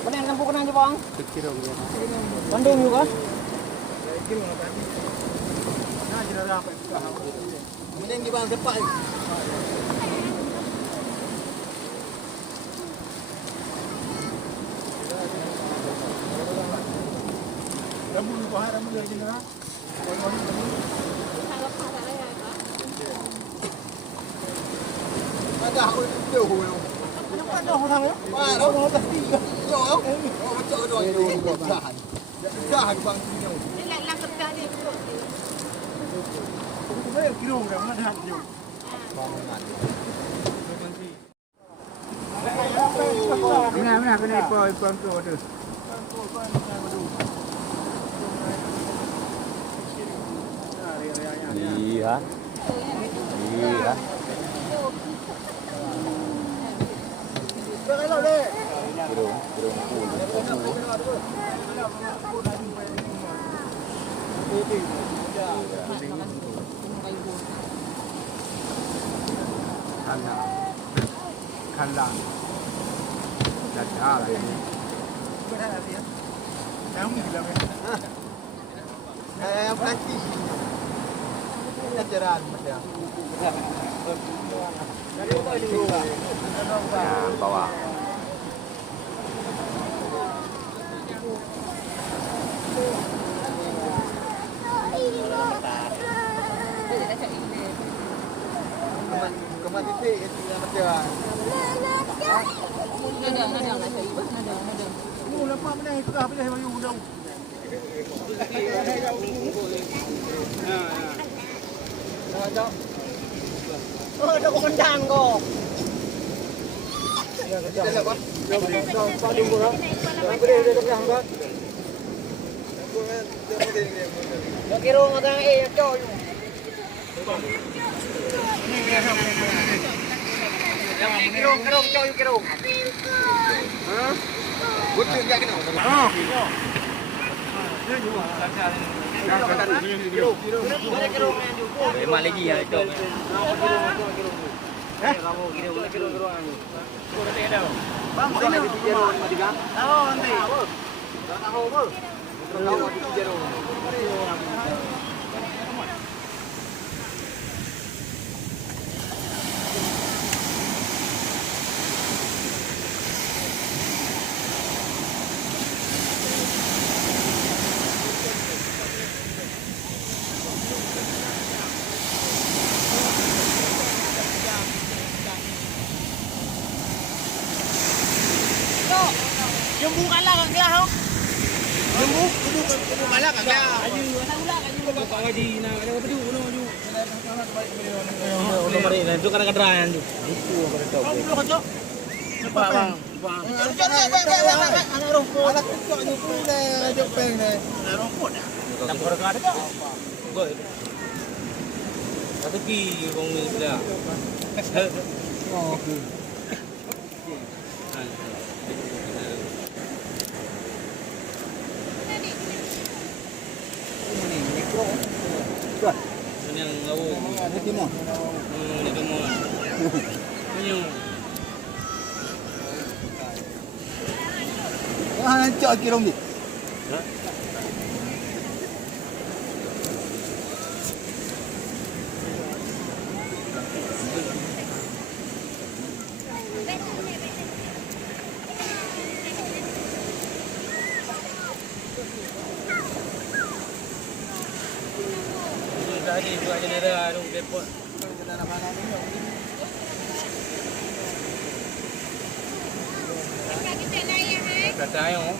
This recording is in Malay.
Mana yang kampung kenang je bang? Bandung juga? Mana yang di bang tepat ni? Ramu ni bahaya ramu lagi ni lah. Ada aku tu hulu. Ada orang ya? Ada orang tak tiga. Yo, oh betul doang itu jahan. Jahan bang ni. Ni lang kerja ni. Aku tu saya kira orang mana dah dia. Bang mana. Benar Nah, kena ipon tu tu. Iya. Iya. Gerung Kandang. Dah lah ini. Yang ni lah. Nanti. Jajaran macam. Yang bawah. Kemat titik itu yang macam. Nadang nak cari. Nadang. Oh, lepas mana itu dah boleh bayu dah. Oh, ada kondang kok. Ya, kejap. Pak tunggu lah. Boleh kejap kan. Yo kira ngadang cok. Kira cok yo kira. Hah? Betul enggak kena? Oh. Memang lagi ya cok. Bang, sini jero madiga. Oh, nanti. Tahu apa? Tahu di jero. Yung bukan lang ang glaho. Kubu malak ang kaya. Bapak Haji nak ada apa tu? Uno mari itu kan kedrayan tu. Itu pada tahu. Belum kacau. Cepat bang. Anak rumput. Anak kecok ni pun dah jepeng dah. Anak rumput dah. Tak perlu ada tak? Goi. Satu pi kong ni sudah. Oh, okey. Yang lawu. Ada timur. Ni semua. Punya. Ah, cok kira ni. Tadi buat jeneral tu depot. Kata ayam.